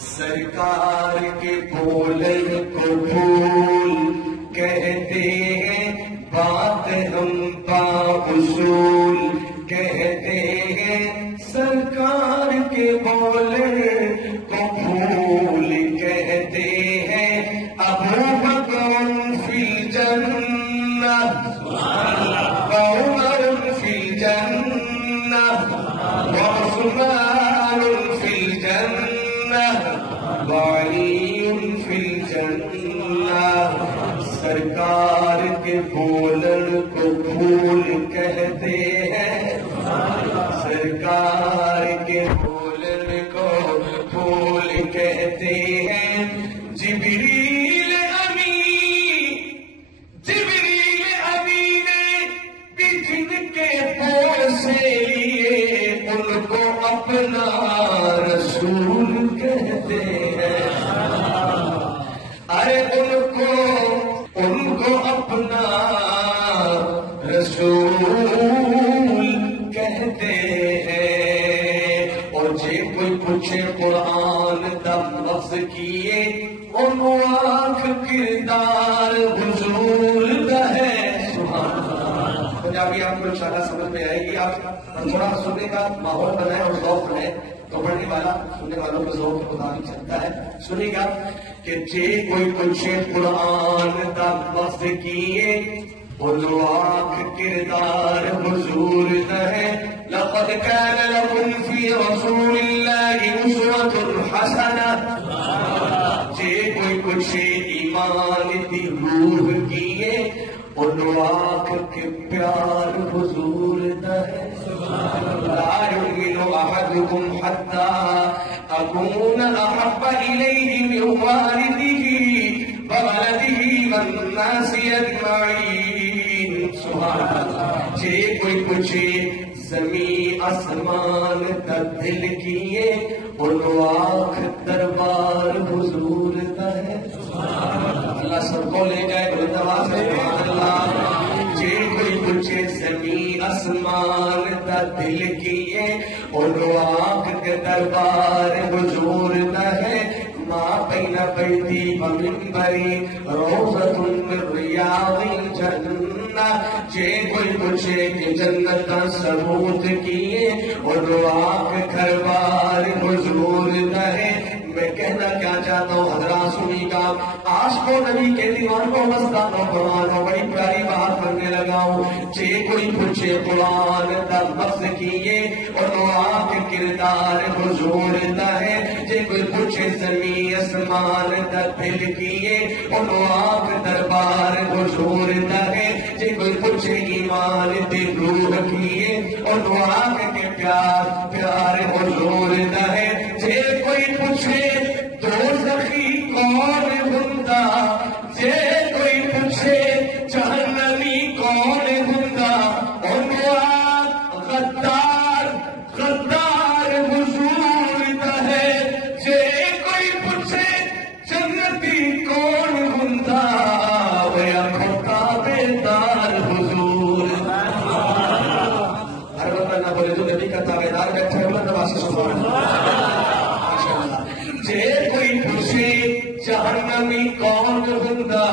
سرکار کے بولن کو پھول کہتے ہیں، بات ہم با اصول کہتے ہیں۔ سرکار کے بولن کو پھول کہتے ہیں، ابو بکر فی الجنہ وعمر فی الجنہ وعثمان فی الجنہ وعلی فی الجنہ۔ سرکار کے بولن کو پھول کہتے ہیں، سرکار کے بولن کو پھول کہتے ہیں۔ جبریل امی نے بھی جن کے پور سے لیے، ان کو اپنا رسول کہتے ہیں۔ ارے ان کو اپنا رسول کہتے ہیں۔ اور جے کوئی پوچھے قرآن دا لفظ کیے، ان آنکھ کردار حضور دا ہے۔ سبحان اللہ۔ پنجابی آپ کو انشاءاللہ سمجھ میں آئے گی۔ آپ تھوڑا سننے کا ماحول بنائے اور ذوق بنائے تو پڑھنے والا سننے والوں کو ذوق کے مطابق چلتا ہے۔ سنیے گا کہ جے کوئی پوچھے قرآن دا لفظ کیے، ان آنکھ کردار حضور دا ہے۔ لقد كان لكم في رسول الله أسوة حسنة۔ جے کوئی پوچھے ایمان دی روح کیے، ان آنکھ کے پیار حضور دا ہے۔ لا يؤمن أحدكم حتى أكون أحب إليه من والده وولده والناس أجمعين۔ سبحان اللہ۔ جے کوئی پوچھے زمین آسمان کا دل کیے، ان آنکھ دربار حضور کا ہے۔ اللہ سب کو لے جائے بلند آواز میں سبحان اللہ۔ جے کوئی پوچھے زمین آسمان کا دل کیے، ان آنکھ کے دربار حضور کا ہے۔ ما بین بیتی و منبری روضۃ من ریاض الجنہ۔ جے کوئی پوچھے کہ جنت کا ثبوت کیے، اور آنکھ گھر بار حضور کا ہے۔ میں کہنا کیا چاہتا ہوں حضرات سنی گا، عاشقوں نبی کے دیوانوں مستانوں قرآنوں بڑی پیاری بات کرنے لگا ہوں۔ جے کوئی پوچھے قرآن دا لفظ کیے، اور آنکھ کردار حضور دا ہے۔ جے کوئی پوچھے زمین اسمان دا دل کیے، اور آنکھ دربار حضور دا ہے۔ جے کوئی پوچھے ایمان دی روح کیے، اور آنکھ کے پیار حضور دا ہے۔ جے کوئی پوچھے دوزخی کون ہندا، جے کوئی پوچھے جہنمی کون ہندا، ان غدار حضور دا ہے۔ جے کوئی پوچھے جنتی کون ہندا، وہ آنکھوں کا بیدار حضور۔ ہر وقت نہ بولے جو نبی کا تابعدار بیٹھا ہے، بلند آواز سے سبحان اللہ۔ جے کوئی پوچھے جہنمی کون ہندا،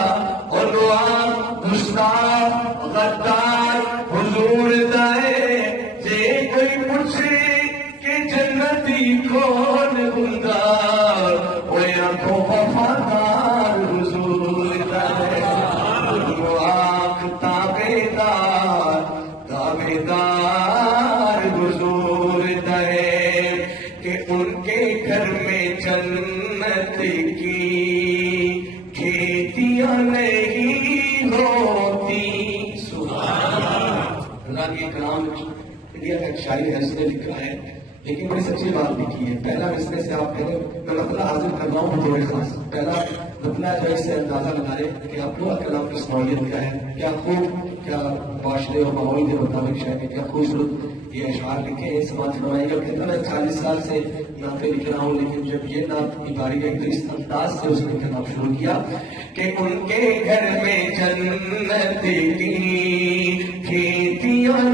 عنوان گستاخ غدار حضور دا ہے۔ جے کوئی پوچھے کہ جنتی کون ہندا، وہ آنکھوں وفادار حضور دا ہے۔ وہ آنکھ تابعدار حضور دا ہے، کہ ان کے گھر میں جنت کی کھیتیاں نہیں ہوتی۔ سبحان اللہ۔ اللہ کے کلام انڈیا کا ایک شاعر ہے، اس نے لکھا ہے، لیکن بڑی سچی بات لکھی ہے۔ پہلا مصرعے سے آپ کہہ میں مسئلہ حاضر کر رہا ہوں بطور خاص۔ پہلا مسئلہ جو اس سے اندازہ لگا لیں کہ آپ کو کلام کی صلاحیت کیا ہے، کیا خوب، کیا معاشرے اور ماحول کے مطابق شاعر نے کیا خوبصورت یہ اشعار لکھے ہیں۔ سماعت فرمائیے گا۔ کہتا میں 40 سال سے نعتیں لکھ رہا ہوں، لیکن جب یہ نعت کی باری ہے تو اس انداز سے اس نے کہنا شروع کیا کہ ان کے گھر میں جنت کی کھیتیاں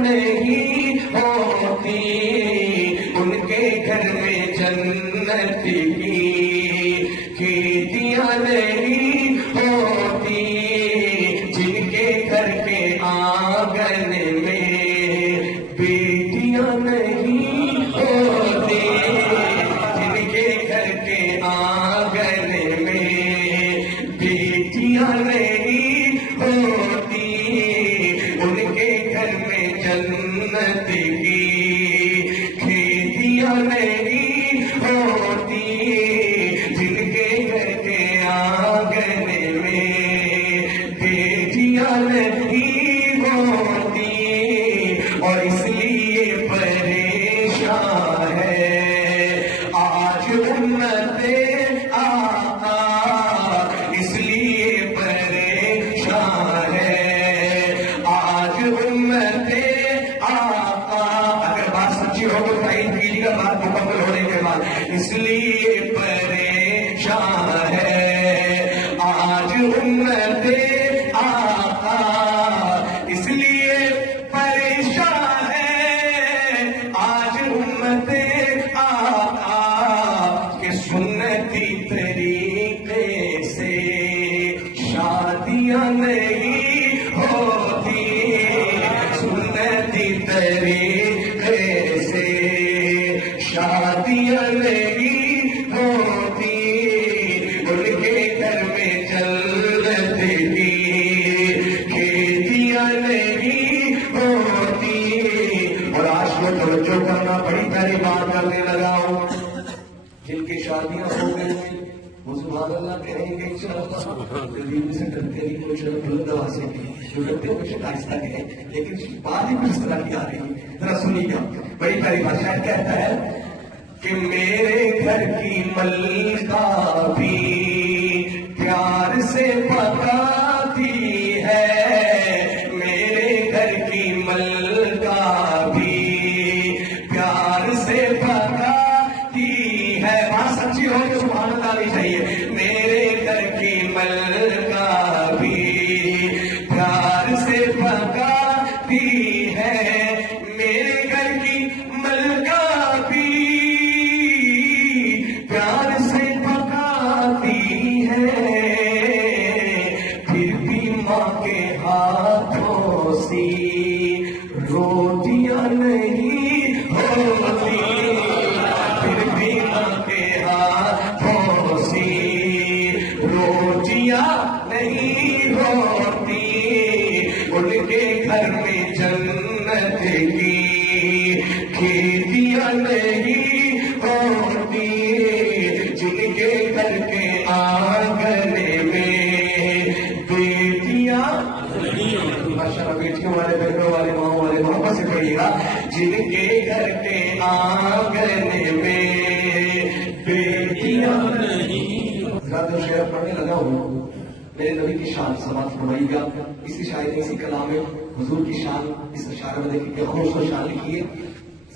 نہیں ہوتی سنتی طریقے سے شادیاں نہیں ہوتی ان کے گھر میں جنت کی کھیتیاں نہیں ہوتی. اور آج میں توجہ کرنا بڑی پیاری بات کرنے لگا ہوں. جن کی شادیاں ہو گئی وہ سبحان اللہ کہیں گے انشاءاللہ دل سے ڈرتے نہیں کوئی شرط بلند آواز سے جو ڈرتے ہوئے شاید آہستہ کہیں لیکن بات ہی کس طرح کی آ رہی ہے ذرا سنیے گا. بڑی پیاری بات شاید کہتا ہے کہ میرے گھر کی ملکہ بھی پیار سے پکاتی ہے میرے گھر کی ملکہ بھی پیار سے پکاتی ہے. بات سچی ہو تو سبحان اللہ نہیں چاہیے. میرے گھر کی ملکہ بھی پیار سے پکاتی ہے میرے گھر کی ملکہ بھی پیار سے پکاتی ہے پھر بھی ماں کے ہاتھوں سی روٹیاں نہیں ہوتی پھر بھی ماں کے ہاتھوں سی روٹیاں نہیں ہوتی ان کے گھر میں جنت کی کھیتیاں نہیں ہوتی جن کے گھر کے آنگن میں بیٹیاں ماشاءاللہ بیٹیوں والے بہنوں والے ماؤں والے محبت سے پڑھیے گا. جن کے گھر کے آنگن میں بیٹیاں نہیں. ذرا تو شعر پڑھنے لگا ہوں میرے نبی کی شان سماعت فرمائیے گا. اسی شاعری اسی کلام میں حضور کی شان اس اشارے میں دیکھیں کہ خوش و شان لکھی ہے.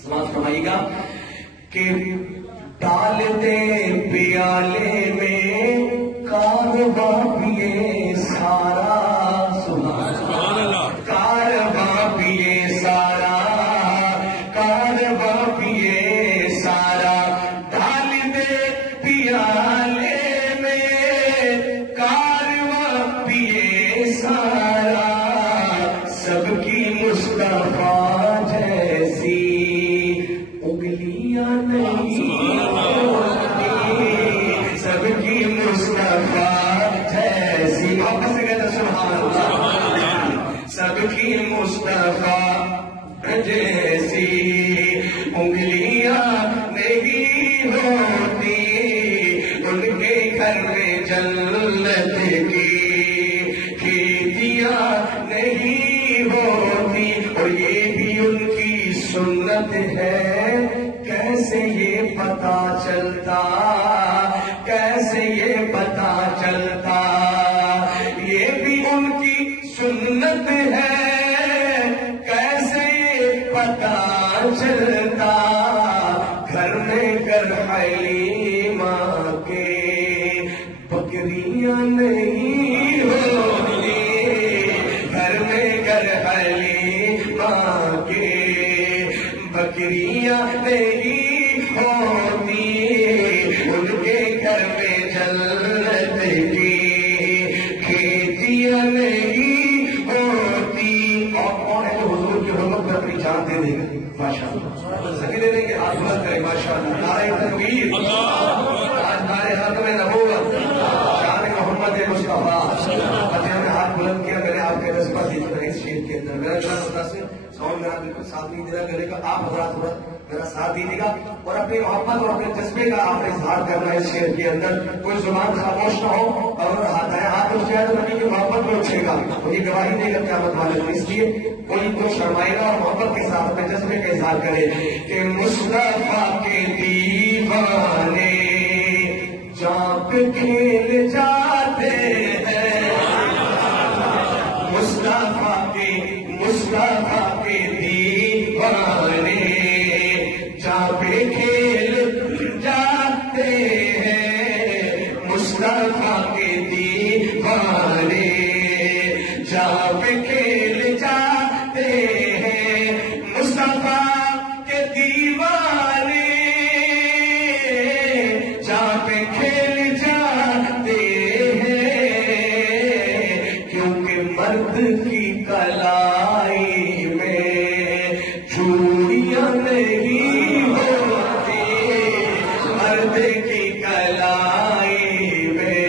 سماعت فرمائیے گا کہ ڈال دے پیالے میں کارواں پیے سارا سبحان اللہ کارواں پیے سارا کارواں پیے سارا ڈال دے پیالے میں کارواں پیے سارا سب کی مصطفیٰ جیسی انگلیاں نہیں ہوتی سب کی مصطفیٰ جیسی محبت سے کہتا سبحان اللہ سب کی مصطفیٰ جیسی انگلیاں نہیں ہوتی ان کے گھر میں جنت کی کھیتیاں نہیں ہوتی. اور یہ بھی ان کی سنت ہے کیسے یہ پتا چلتا کیسے یہ پتا چلتا یہ بھی ان کی سنت ہے کیسے یہ پتا چلتا گھر میں کر حلیمہ کے بکریاں نہیں ہوتی گھر میں کر حلیمہ کے بکریاں نہیں ہوتی ان کے گھر میں جنت کی کھیتیاں نہیں ہوتی. اور کون ہے جو حضور کی حرمت میں اپنی جان دے دے گا ماشاءاللہ سبھی دے دیں گے ہاتھ بلند کریں ماشاءاللہ نعرہ تکبیر آج نعرہ ختم نبوت شان محمد مصطفیٰ. میں ہاتھ بلند کیا میں نے آپ کے جذبہ دیکھ رہے اس شیر کے اندر میرا اللہ سے ساؤنڈ میرا بالکل ساتھ نہیں دے رہا گلے کا آپ حضرات تھوڑا میرا ساتھ دیجیے گا اور اپنی محبت اور اپنے جذبے کا آپ نے اظہار کرنا ہے اس شعر کے اندر. کوئی زبان خاموش نہ ہو اور ہاتھ آئے ہاتھ اٹھ جائے تو نبی کی محبت میں اٹھے گا اور یہ گواہی دے گا قیامت والے کو. اس لیے کوئی تو شرمائے گا اور محبت کے ساتھ اپنے جذبے کا اظہار کرے کہ مصطفیٰ کے دیوانے جہاں پہ کھیل جاتے ہیں مصطفیٰ کے دیوانے جہاں پہ کھیل جاتے ہیں مصطفیٰ کے دیوانے جہاں پہ کھیل جاتے ہیں مصطفیٰ کے دیوانے جہاں پہ کھیل جاتے ہیں کیونکہ مرد کی کلائی میں چوڑیاں نہیں ہوتی، مرد کی کلائی میں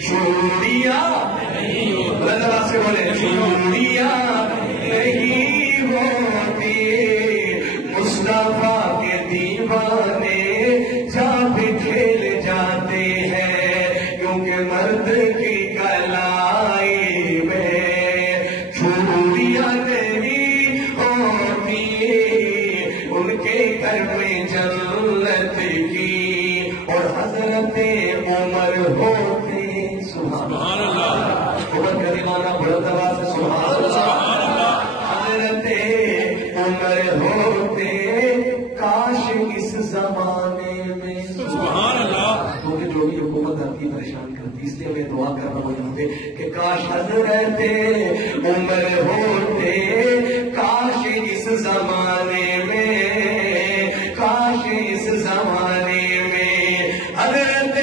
چوڑیاں اللہ سے بولے چوڑیاں نہیں ہوتی، مصطفیٰ کے دیوانے جہاں بھی کھیل جاتے ہیں، کیونکہ مرد کی کلائی میں چوڑیاں نہیں ہوتی، ان کے گھر میں جنت کی اور حضرت عمر ہوتے۔ سبحان اللہ، عمر کا دیوانہ بلند آواز سے سبحان اللہ، حضرت عمر ہوتے کاش اس زمانے میں۔ سبحان اللہ، کیونکہ جو بھی حکومت آتی پریشان کرتی، اس لیے میں دعا کر رہا ہوں یہاں پہ کہ کاش حضرت عمر ہوتے، کاش اس زمانے میں، کاش اس زمانے میں حضرت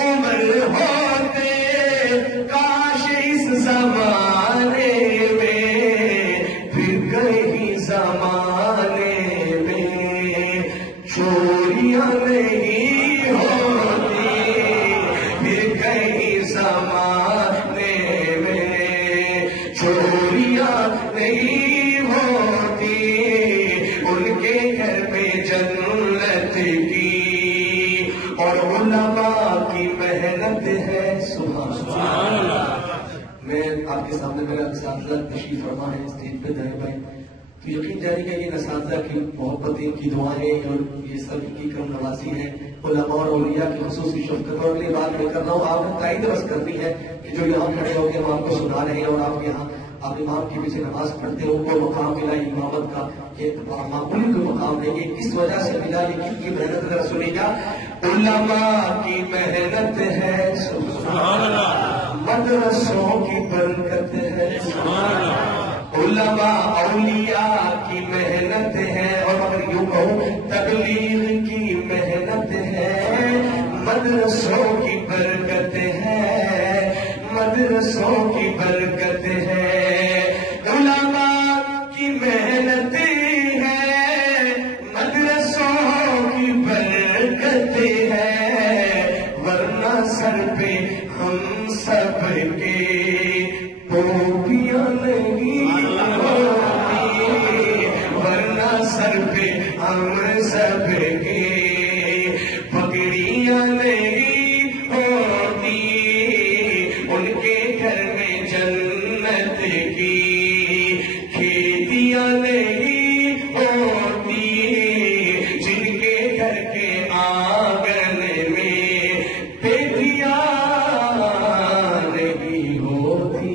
عمر ہوتے، کاش اس زمانے میں، پھر کہیں زمانے میں چوریاں نہیں ہوتی، پھر کہیں زمانے میں چوریاں نہیں ہوتی، ان کے گھر میں جنت کی اور علماء کی محنت ہے۔ سبحان اللہ، میں آپ کے سامنے میرا اساتذہ تشریف فرما ہے اسٹیج پہ دائیں بائیں، تو یقین جاری کہ یہ اساتذہ کی محبتیں کی دعائیں اور یہ سب کی کرم نوازی ہے، علماء اور اولیاء کی خصوصی شفقت۔ اور اگلی بات میں کر رہا ہوں، آپ نے تائید بس کرنی ہے کہ جو یہاں کھڑے ہو کے ہم آپ کو سنا رہے ہیں اور آپ یہاں آپ امام کے پیچھے نماز پڑھتے ہو، وہ مقام ملا امامت کا، یہ معمولی کوئی مقام نہیں، یہ کس وجہ سے ملا، یہ کن کی محنت ذرا سنیے گا، علماء کی محنت ہے، سبحان اللہ، مدرسوں کی برکت ہے، سبحان اللہ، علماء اولیاء کی محنت ہے، اور اگر یوں کہوں تبلیغ کی محنت ہے، مدرسوں کی برکت ہے، مدرسوں کی برکت ہے، علماء کی محنت ہے، مدرسوں کی برکت ہے، ورنہ سر پہ ہم سب کے ٹوپیاں نہیں ہوتی، ورنہ سر پہ ہم سب کے پگڑیاں نہیں ہوتی، ان کے گھر میں جنت کی کھیتیاں نہیں ہوتی، جن کے گھر کے آنگن میں بیٹیاں نہیں ہوتی۔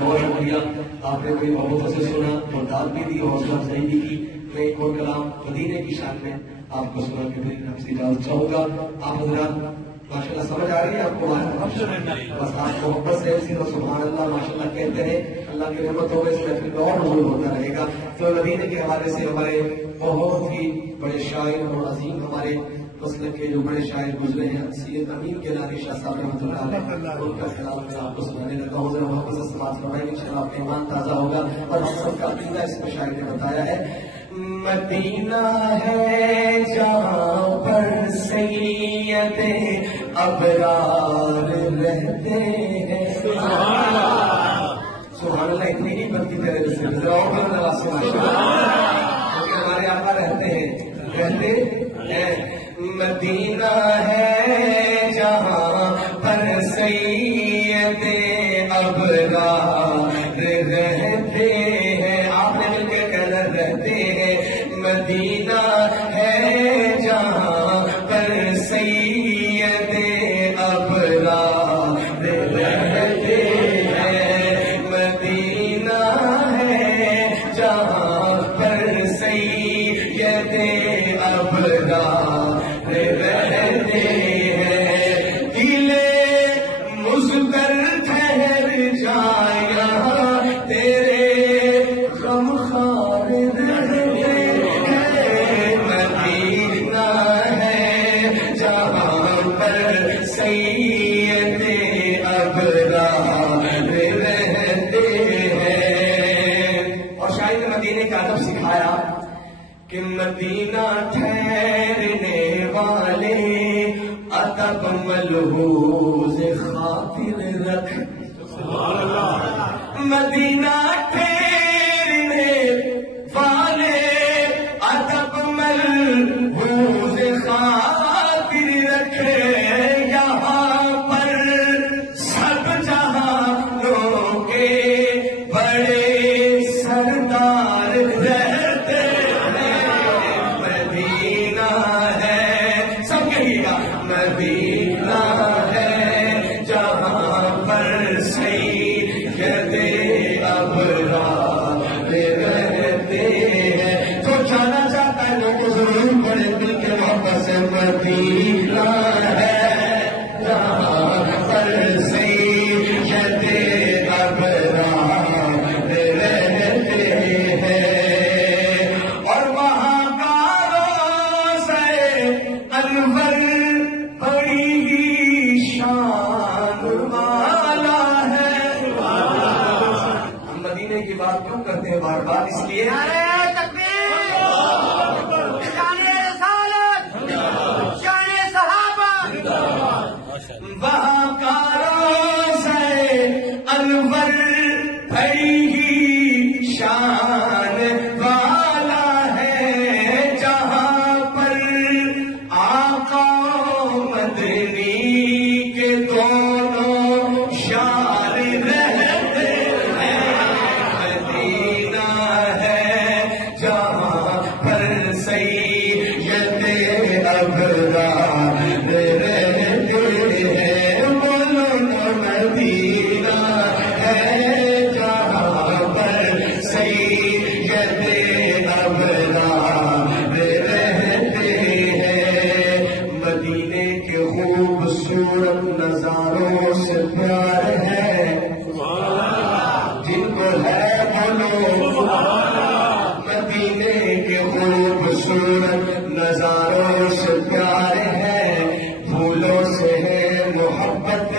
بہت شکریہ، آپ نے کوئی محبت سے سنا اور داد بھی دی، حوصلہ افزائی بھی کی۔ میں ایک اور کلام مدینے کی شان میں آپ کو سنا کے پھر آپ سے اجازت چاہوں گا۔ آپ حضرات ماشاءاللہ سمجھ آ رہی ہے آپ کو بات، بس آپ محبت سے اسی طرح سبحان اللہ ماشاءاللہ کہتے ہیں، اللہ کی رحمت ہوگا اس محفل میں اور نور ہوتا رہے گا۔ تو مدینے کے حوالے سے ہمارے بہت ہی بڑے شاعر اور عظیم ہمارے مسلک کے جو بڑے شاعر گزرے ہیں، سید امین کیلانی شاہ صاحب رحمۃ اللہ علیہ، ان کا کلام میں آپ کو سنانے لگا ہوں، ذرا محبت سے سماعت فرمائیں، انشاءاللہ آپ کا ایمان تازہ ہوگا اور ہم سب کا عقیدہ اس میں شاعر نے بتایا ہے۔ مدینہ ہے جہاں پر سید ابرار رہتے ہیں، سبحان اللہ، سبحان اللہ، اتنی ہی بنتی تیرے رسول، ذرا اور بلند آواز سے ماشاءاللہ، کیونکہ ہمارے آقا رہتے ہیں۔ مدینہ ہے جہاں پر سید ابرار رہتے ہیں، آپ نے مل کے کہنا رہتے ہیں، مدینہ ہے جہاں پر سید ابرار رہتے ہیں، مدینہ ہے جہاں پر سید ابرار رہتے ہیں، دلے مزدر ٹھہر جایا تیرے غم خوار رہتے ہیں، مدینہ ہے جہاں پر سید ابرار مدینہ ٹھہرنے والے ادب ملحوظ خاطر رکھ مدینہ ٹھہرنے والے ادب ملحوظ خاطر رکھ یہاں پر سب جہانوں کے بڑے سردار رہتے ہیں مدینہ ہے سب کہیے گا مدینہ ہے جہاں پر سید ابرار رہتے ہیں جو جانا چاہتا ہے لوگ ضرور بڑے دل کے محبت سے مدینہ ہے جہاں پر سید ابرار رہتے ہیں اور وہاں کا روضہ انور بڑی ہی شان والا ہے ہم مدینے کی بات کیوں کرتے ہیں بار بار اس لیے وہاں کا روضہ انور بڑی ہی شان والا ہے جہاں پر آقا مدنی کے دونوں شار رہتے ہیں مدینہ ہے جہاں پر سید ابرار خوبصورت نظاروں سے پیار ہے جن کو ہے بولو مدینے کے خوبصورت نظاروں سے پیار ہے پھولوں سے ہے محبت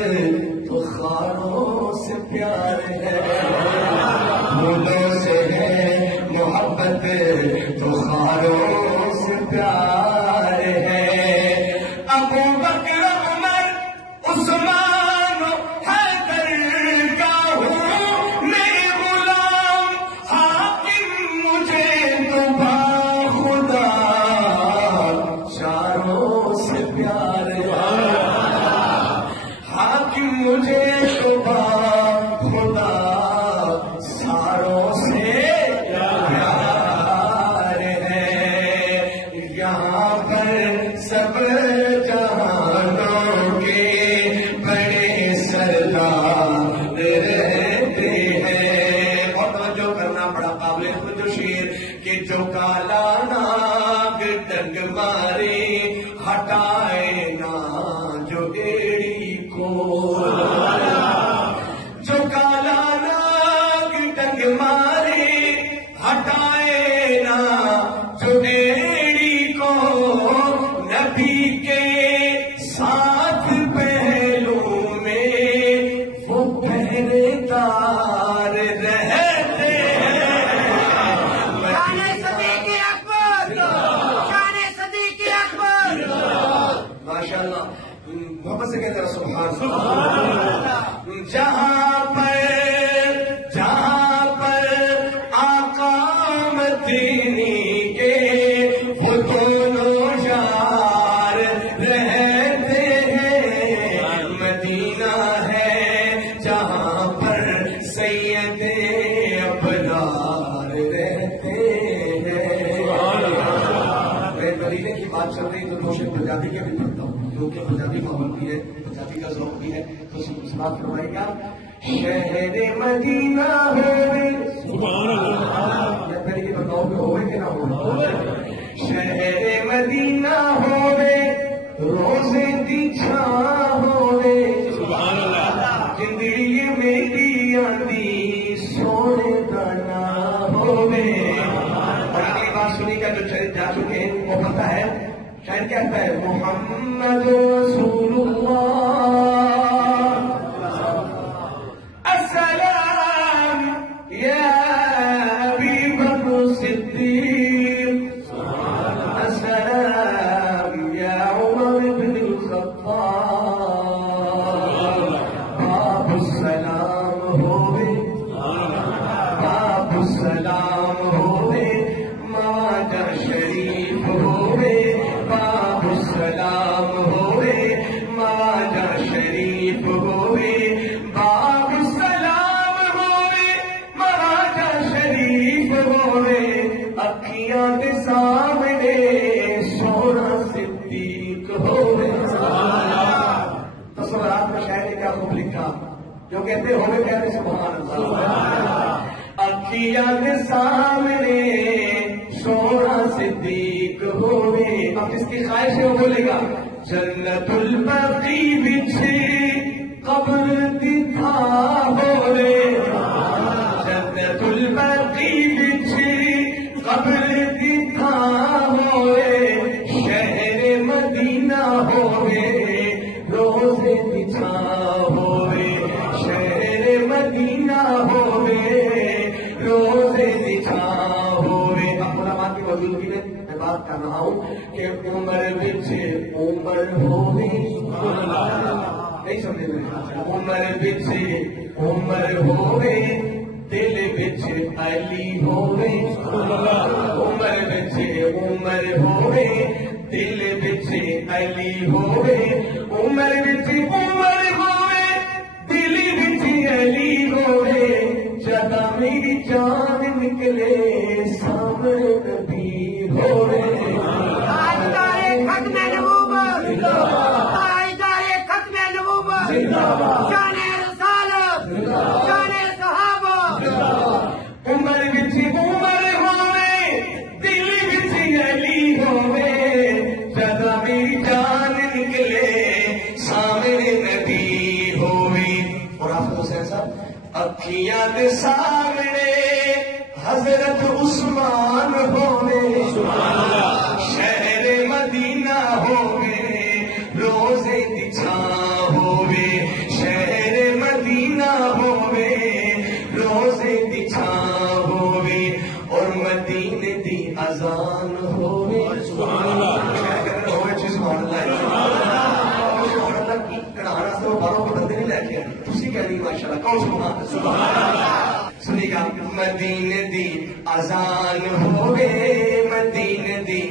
تو خاروں سے پیار ہے پھولوں سے ہے محبت تو خاروں سے پیار ہے ابو بکر عمر عثمان حیدر کا ہوں میں غلام حاکم مجھے تو باخدا چاروں سے پیار حاکم مجھے تو باخدا ساروں سے پیار ہے یہاں پر سب جہانوں کے بڑے سردار رہتے ہیں اور توجہ کرنا بڑا قابل توجہ شیر کہ جو کالا ناگ ڈنگ مارے ہٹائے نا جو ایڑی کو جو کالا ناگ ڈنگ مارے ہٹائے نا جو ایڑی کو نبی کے ساتھ پہلو میں وہ پہرے دار رہتے ہیں ماشاء اللہ محبت سے کہتے ہیں سبحان اللہ جہاں پر آقا مدنی کے وہ دونوں یار رہتے ہیں مدینہ ہے جہاں پر سید ابرار رہتے ہیں مدینے کی بات چل رہی تو دوشے پنجابی کے بھی پڑھتا ہوں کیونکہ پنجابی ماحول بھی ہے پنجابی کا ذوق بھی ہے تو سماعت فرمائے گا شہر مدینہ ہوئے سبحان اللہ یا پہلے یہ بتاؤ کہ ہوئے کہ نہ ہوئے شہر مدینہ ہوئے روزے دی چھاں ہوئے سبحان اللہ زندگی میری آندی سونے دانا ہوئے اور اگلی بات سنی کا جو جا چکے ہیں وہ پتہ ہے شاید کیا کہتا ہے محمد رسول اللہ السلام یا ابی بکر صدیق جو کہتے ہوئے کہتے سبحان اللہ. اکھیاں دے سامنے سونا صدیق ہوئے. اب جس کی خواہش ہے وہ بولے گا جنت البقی بچھے قبر دکھا ہوئے. جنت البقی بچھے قبر دکھا ہوئے. شہر مدینہ ہوئے روزے بچھا ہوئے. شہر مدینہ ہوئے روزے بچھا ہوئے. اب علماء کی موجودگی میں بات کر رہا ہوں کہ عمر بچ عمر ہوئے. نہیں سمجھے میں؟ عمر بچ عمر ہوئے دل بچ علی ہوئے. عمر بچ عمر ہوئے دل بچ علی ہوئے. عمر بچ عمر ہوئے دل بچ علی ہوئے. جدا میری جان نکلے سامنے نبی ہوئے. تاجدار ختم نبوت، تاجدار ختم نبوت، شان رسالت، شان صحابہ. عمر بچ عمر ہوئے دل بچ علی ہوئے. جدا میری جان نکلے سامنے نبی ہوئے. اور آپ حسین صاحب اکھیاں دے سامنے حضرت عثمان ہوئے. شہر مدینہ ہوئے روزے بچھا ہوئے. شہر مدینہ ہوئے روزے بچھا ہوئے. اور مدینے دی اذان ہوئے. سبحان اللہ ہوئے جی. سبحان اللہ. سبحان اللہ کی کڑانا سے وہ باروں کو بندے نہیں لے کے آئے. تسی کہہ رہی ماشاء اللہ. کون سبحان اللہ. سنی گا مدینے دی اذان ہوئے. مدینے دی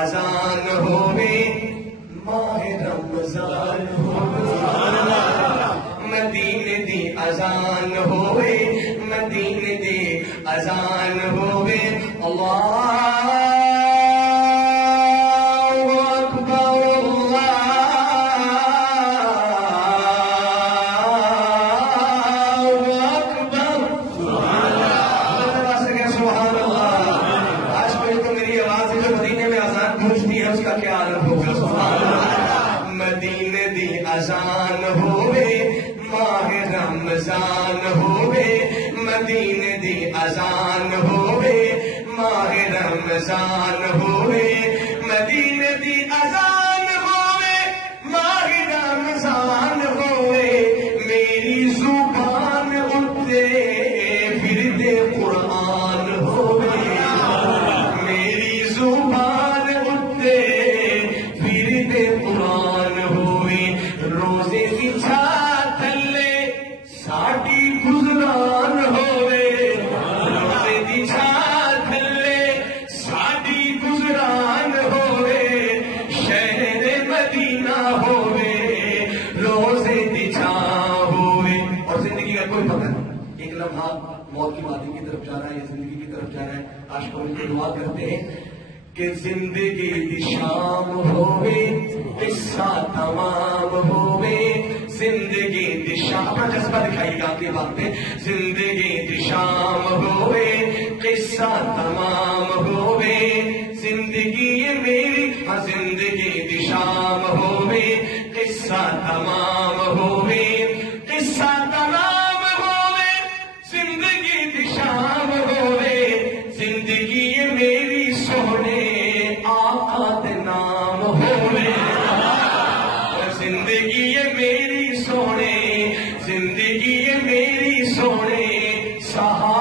اذان ہوئے. ماہ رمضان ہوئے. مدینے دی اذان ہوئے. مدینے دی اذان ہوئے. اللہ اذان ہوئے. ماہ رمضان ہوئے. مدینے دی اذان ہوئے. ماہ رمضان ہوئے. مدینے دی اذان ہوئے. ماہ رمضان ہوئے. میری زبان اٹھے پھرتے قرآن ہوئے. میری زبان اٹھے پھرتے قرآن ہوئے. روزے بچھا تھلے ساڈی گزران ہوئے. روزے بچھا تھلے ساڈی گزران ہوئے. شہر مدینہ ہوئے روزے بچھا ہوئے. اور زندگی کا کوئی پتہ نہیں. ایک لمحہ موت کی وادی کی طرف جا رہا ہے یا زندگی کی طرف جا رہا ہے. عاشقوں کے دعا کرتے ہیں کہ زندگی دی شام ہوئے قصہ تمام ہوئے. زندگی دی شام اپنا جذبہ دکھائی گا کے بات پہ. زندگی دی شام ہوئے قصہ تمام ہوئے. زندگی میری ہاں زندگی دی شام ہوئے قصہ تمام ہوئے. قصہ تمام ہوئے. زندگی دی شام ہوئے. زندگی میری سونے آقا دے نام ہوئے. زندگی میری سونے. زندگی میری سونے صحابہ